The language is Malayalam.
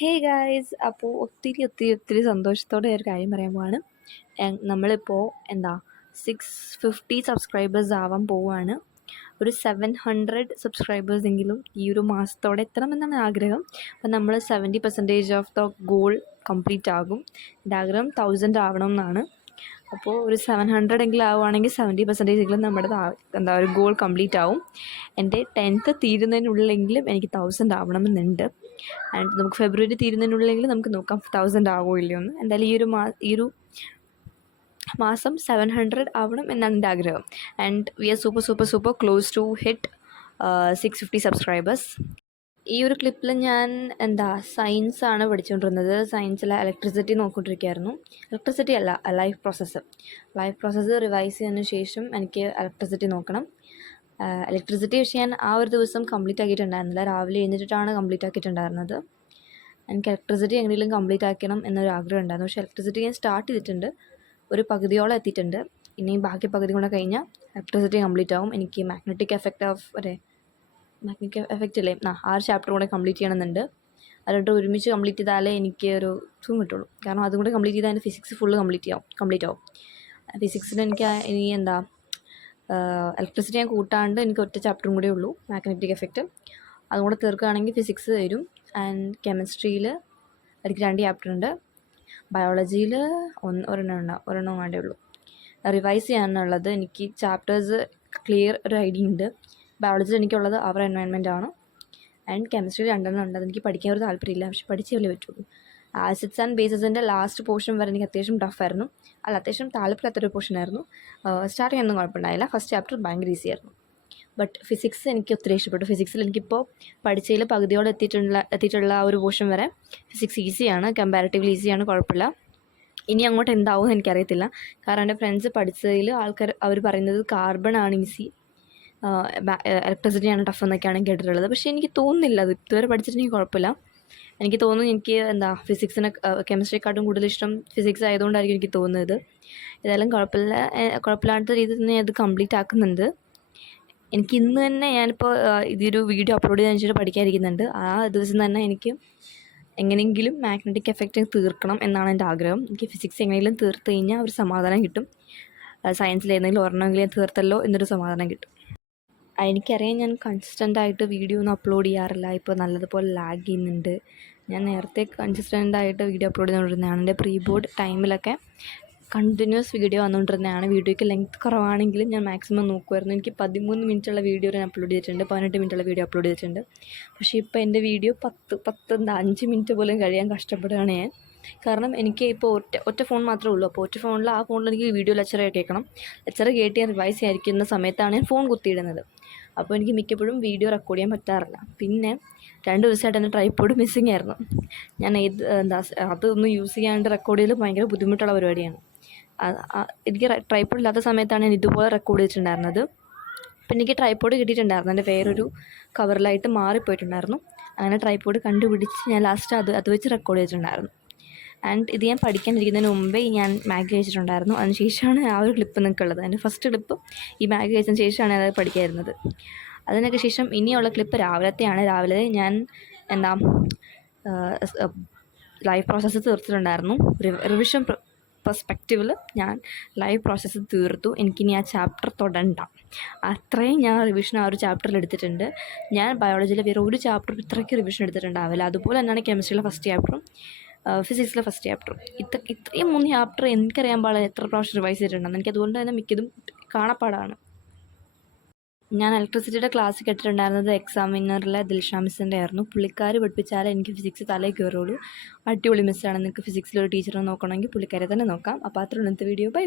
ഹേ ഗായ്സ്, അപ്പോൾ ഒത്തിരി സന്തോഷത്തോടെ ഒരു കാര്യം പറയാൻ പോവാണ്. നമ്മളിപ്പോൾ 650 സബ്സ്ക്രൈബേഴ്സ് ആവാൻ പോവുകയാണ്. ഒരു 700 സബ്സ്ക്രൈബേഴ്സെങ്കിലും ഈ ഒരു മാസത്തോടെ എത്തണമെന്നാണ് ആഗ്രഹം. അപ്പം നമ്മൾ 70% ഓഫ് ദ ഗോൾ കംപ്ലീറ്റ് ആകും. എൻ്റെ ആഗ്രഹം 1000 ആവണം എന്നാണ്. അപ്പോൾ ഒരു 700 എങ്കിലും ആവുകയാണെങ്കിൽ 70% എങ്കിലും നമ്മുടെ ഒരു ഗോൾ കംപ്ലീറ്റ് ആവും. എൻ്റെ 10th തീരുന്നതിനുള്ളിലെങ്കിലും എനിക്ക് 1000 ആവണമെന്നുണ്ട്. ആൻഡ് നമുക്ക് ഫെബ്രുവരി തീരുന്നതിനുള്ളിലെങ്കിലും നമുക്ക് നോക്കാം 1000 ആവോ ഇല്ലയോ എന്ന്. എന്തായാലും ഈ ഒരു മാസം 700 ആവണം എന്നാണ് എൻ്റെ ആഗ്രഹം. And we are super close to hit 650 subscribers. ഈ ഒരു ക്ലിപ്പിൽ ഞാൻ സയൻസാണ് പഠിച്ചുകൊണ്ടിരുന്നത്. സയൻസിലെ ഇലക്ട്രിസിറ്റി നോക്കിക്കൊണ്ടിരിക്കുകയായിരുന്നു. ഇലക്ട്രിസിറ്റി അല്ല, ലൈഫ് പ്രോസസ്സ് റിവൈസ് ചെയ്തതിന് ശേഷം എനിക്ക് ഇലക്ട്രിസിറ്റി നോക്കണം. ഇലക്ട്രിസിറ്റി പക്ഷേ ഞാൻ ആ ഒരു ദിവസം കംപ്ലീറ്റ് ആക്കിയിട്ടുണ്ടായിരുന്നില്ല. രാവിലെ എഴുന്നേറ്റിട്ടാണ് കംപ്ലീറ്റ് ആക്കിയിട്ടുണ്ടായിരുന്നത്. എനിക്ക് ഇലക്ട്രിസിറ്റി എങ്ങനെയും കംപ്ലീറ്റ് ആക്കണം എന്നൊരു ആഗ്രഹം ഉണ്ടായിരുന്നു. പക്ഷേ ഇലക്ട്രിസിറ്റി ഞാൻ സ്റ്റാർട്ട് ചെയ്തിട്ടുണ്ട്, ഒരു പകുതിയോളം എത്തിയിട്ടുണ്ട്. ഇനിയും ബാക്കി പകുതി കൂടെ കഴിഞ്ഞാൽ ഇലക്ട്രിസിറ്റി കംപ്ലീറ്റ് ആവും. എനിക്ക് മാഗ്നറ്റിക് എഫക്റ്റ് ഇല്ലേ, ആ ഒരു ചാപ്റ്റർ കൂടെ കംപ്ലീറ്റ് ചെയ്യണമെന്നുണ്ട്. അതുകൊണ്ട് ഒരുമിച്ച് കംപ്ലീറ്റ് ചെയ്താലേ എനിക്ക് ഒരു സുഖം കിട്ടുള്ളൂ. കാരണം അതും കൂടെ കംപ്ലീറ്റ് ചെയ്താൽ എൻ്റെ ഫിസിക്സ് ഫുള്ള് കംപ്ലീറ്റ് ആവും. ഫിസിക്സിന് എനിക്ക് ഇനി ഇലക്ട്രിസിറ്റി ഞാൻ കൂട്ടാണ്ട് എനിക്ക് ഒറ്റ ചാപ്റ്ററും കൂടെ ഉള്ളൂ, മാഗ്നറ്റിക് എഫക്റ്റ്. അതും കൂടെ തീർക്കുകയാണെങ്കിൽ ഫിസിക്സ് വരും. ആൻഡ് കെമിസ്ട്രിയിൽ എനിക്ക് 2 ചാപ്റ്റർ ഉണ്ട്. ബയോളജിയിൽ ഒരെണ്ണം വേണ്ടേ ഉള്ളൂ. റിവൈസ് ചെയ്യാനുള്ളത് എനിക്ക് ചാപ്റ്റേഴ്സ് ക്ലിയർ ഒരു ഐഡിയ ഉണ്ട്. ബയോളജിയിൽ എനിക്കുള്ളത് അവർ എൻവയൺമെൻറ്റ് ആണ്. ആൻഡ് കെമിസ്ട്രിയിൽ 2 ഉണ്ട്. അതെനിക്ക് പഠിക്കാൻ ഒരു താല്പര്യമില്ല, പക്ഷെ പഠിച്ചേ പറ്റുള്ളൂ. ആസിഡ്സ് ആൻഡ് ബേസസിൻ്റെ ലാസ്റ്റ് പോർഷൻ വരെ എനിക്ക് അത്യാവശ്യം ടഫായിരുന്നു. അത്യാവശ്യം താല്പര്യമില്ലാത്തൊരു പോർഷനായിരുന്നു. സ്റ്റാർട്ട് ചെയ്യാനൊന്നും കുഴപ്പമുണ്ടായില്ല. ഫസ്റ്റ് ചാപ്റ്റർ ഭയങ്കര ഈസി ആയിരുന്നു. ബട്ട് ഫിസിക്സ് എനിക്ക് ഒത്തിരി ഇഷ്ടപ്പെട്ടു. ഫിസിക്സിൽ എനിക്കിപ്പോൾ പഠിച്ചതിൽ പകുതിയോടെ എത്തിയിട്ടുള്ള ആ ഒരു പോർഷൻ വരെ ഫിസിക്സ് ഈസിയാണ്, കമ്പാരിറ്റീവ്ലി ഈസിയാണ്, കുഴപ്പമില്ല. ഇനി അങ്ങോട്ട് എന്താവും എനിക്കറിയത്തില്ല. കാരണം എൻ്റെ ഫ്രണ്ട്സ് പഠിച്ചതിൽ അവർ പറയുന്നത് കാർബൺ ആണ് ഈസി, ഇലക്ട്രിസിറ്റിയാണ് ടഫ് എന്നൊക്കെയാണ് കേട്ടിട്ടുള്ളത്. പക്ഷേ എനിക്ക് തോന്നുന്നില്ല, അത് ഇതുവരെ പഠിച്ചിട്ടുണ്ടെങ്കിൽ കുഴപ്പമില്ല. എനിക്ക് തോന്നുന്നു എനിക്ക് ഫിസിക്സിനെ കെമിസ്ട്രിയെക്കാട്ടും കൂടുതൽ ഇഷ്ടം ഫിസിക്സ് ആയതുകൊണ്ടായിരിക്കും എനിക്ക് തോന്നുന്നത്. ഏതായാലും കുഴപ്പമില്ലാത്ത രീതിയിൽ തന്നെ അത് കംപ്ലീറ്റ് ആക്കുന്നുണ്ട്. എനിക്ക് ഇന്ന് തന്നെ ഞാനിപ്പോൾ ഇതൊരു വീഡിയോ അപ്ലോഡ് ചെയ്യാൻ വെച്ചിട്ട് പഠിക്കാതിരിക്കുന്നുണ്ട്. ആ ദിവസം തന്നെ എനിക്ക് എങ്ങനെയെങ്കിലും മാഗ്നറ്റിക് എഫക്റ്റ് തീർക്കണം എന്നാണ് എൻ്റെ ആഗ്രഹം. എനിക്ക് ഫിസിക്സ് എങ്ങനെയെങ്കിലും തീർത്ത് കഴിഞ്ഞാൽ ഒരു സമാധാനം കിട്ടും. സയൻസിൽ ഏതെങ്കിലും ഒരെണ്ണമെങ്കിലും തീർത്തല്ലോ എന്നൊരു സമാധാനം കിട്ടും. എനിക്കറിയാം, ഞാൻ കൺസിസ്റ്റൻ്റായിട്ട് വീഡിയോ ഒന്നും അപ്ലോഡ് ചെയ്യാറില്ല. ഇപ്പോൾ നല്ലതുപോലെ ലാഗ് ചെയ്യുന്നുണ്ട്. ഞാൻ നേരത്തെ കൺസിസ്റ്റൻ്റായിട്ട് വീഡിയോ അപ്ലോഡ് ചെയ്തുകൊണ്ടിരുന്നതാണ്. എൻ്റെ പ്രീ ബോർഡ് ടൈമിലൊക്കെ കണ്ടിന്യൂസ് വീഡിയോ വന്നുകൊണ്ടിരുന്നതാണ്. വീഡിയോയ്ക്ക് ലെങ്ത് കുറവാണെങ്കിലും ഞാൻ മാക്സിമം നോക്കുമായിരുന്നു. എനിക്ക് 13 മിനിറ്റുള്ള വീഡിയോ ഞാൻ അപ്ലോഡ് ചെയ്തിട്ടുണ്ട്, 18 മിനിറ്റുള്ള വീഡിയോ അപ്ലോഡ് ചെയ്തിട്ടുണ്ട്. പക്ഷേ ഇപ്പോൾ എൻ്റെ വീഡിയോ 5 മിനിറ്റ് പോലും കഴിയാൻ കഷ്ടപ്പെടുകയാണ് ഞാൻ. കാരണം എനിക്ക് ഇപ്പോൾ ഒറ്റ ഫോൺ മാത്രമേ ഉള്ളൂ. അപ്പോൾ ആ ഫോണിൽ എനിക്ക് വീഡിയോ ലെക്ചർ കേൾക്കണം. ലെക്ചർ കേട്ട് ഞാൻ റിവൈസ് ചെയ്യാതിരിക്കുന്ന സമയത്താണ് ഞാൻ ഫോൺ കുത്തിയിടുന്നത്. അപ്പോൾ എനിക്ക് മിക്കപ്പോഴും വീഡിയോ റെക്കോർഡ് ചെയ്യാൻ പറ്റാറില്ല. പിന്നെ 2 ദിവസമായിട്ട് എൻ്റെ ട്രൈപോഡ് മിസ്സിങ് ആയിരുന്നു. ഞാൻ അതൊന്നും യൂസ് ചെയ്യാണ്ട് റെക്കോർഡ് ചെയ്യൽ ഭയങ്കര ബുദ്ധിമുട്ടുള്ള പരിപാടിയാണ്. എനിക്ക് ട്രൈപോഡ് ഇല്ലാത്ത സമയത്താണ് ഞാൻ ഇതുപോലെ റെക്കോർഡ് ചെയ്തിട്ടുണ്ടായിരുന്നത്. പിന്നെ എനിക്ക് ട്രൈപോഡ് കിട്ടിയിട്ടുണ്ടായിരുന്നു, എൻ്റെ വേറൊരു കവറിലായിട്ട് മാറിപ്പോയിട്ടുണ്ടായിരുന്നു. അങ്ങനെ ട്രൈപോഡ് കണ്ടുപിടിച്ച് ഞാൻ ലാസ്റ്റ് അത് വെച്ച് റെക്കോർഡ് ചെയ്തിട്ടുണ്ടായിരുന്നു. ആൻഡ് ഇത് ഞാൻ പഠിക്കാനിരിക്കുന്നതിന് മുമ്പേ ഞാൻ മാഗി കഴിച്ചിട്ടുണ്ടായിരുന്നു. അതിന് ശേഷമാണ് ആ ഒരു ക്ലിപ്പ് നിൽക്കുള്ളത്. എൻ്റെ ഫസ്റ്റ് ക്ലിപ്പ് ഈ മാഗി കഴിച്ചതിന് ശേഷമാണ് അത് പഠിക്കാതിരുന്നത്. അതിനൊക്കെ ശേഷം ഇനിയുള്ള ക്ലിപ്പ് രാവിലെ ഞാൻ ലൈവ് പ്രോസസ്സ് തീർത്തിട്ടുണ്ടായിരുന്നു. റിവിഷൻ പെർസ്പെക്റ്റീവിൽ ഞാൻ ലൈവ് പ്രോസസ്സ് തീർത്തു. എനിക്കിനി ആ ചാപ്റ്റർ തൊടണ്ട, അത്രയും ഞാൻ റിവിഷൻ ആ ഒരു ചാപ്റ്ററിൽ എടുത്തിട്ടുണ്ട്. ഞാൻ ബയോളജിയിലെ വേറെ ഒരു ചാപ്റ്റർ ഇത്രയ്ക്ക് റിവിഷൻ എടുത്തിട്ടുണ്ടാവില്ല. അതുപോലെ തന്നെയാണ് കെമിസ്ട്രിയിലെ ഫസ്റ്റ് ചാപ്റ്ററും ഫിസിക്സിലെ ഫസ്റ്റ് ചാപ്റ്ററും. ഇത്രയും 3 ചാപ്റ്റർ എനിക്കറിയാൻ പാടില്ല എത്ര പ്രാവശ്യം റിവൈസ് ചെയ്തിട്ടുണ്ടെന്ന്. എനിക്കതുകൊണ്ട് തന്നെ മിക്കതും കാണപ്പാടാണ്. ഞാൻ ഇലക്ട്രിസിറ്റിയുടെ ക്ലാസ് കേട്ടിട്ടുണ്ടായിരുന്നത് എക്സാമിനറിലെ ദിൽഷ മിസ്സിൻ്റെ ആയിരുന്നു. പുള്ളിക്കാർ പഠിപ്പിച്ചാലേ എനിക്ക് ഫിസിക്സ് തലേ കയറുള്ളൂ. അടിപൊളി മിസ്സാണ്. നിങ്ങൾക്ക് ഫിസിക്സിലൊരു ടീച്ചറെ നോക്കണമെങ്കിൽ പുള്ളിക്കാരെ തന്നെ നോക്കാം. അപ്പോൾ അത്രയുള്ള ഇന്നത്തെ വീഡിയോ. ബൈ.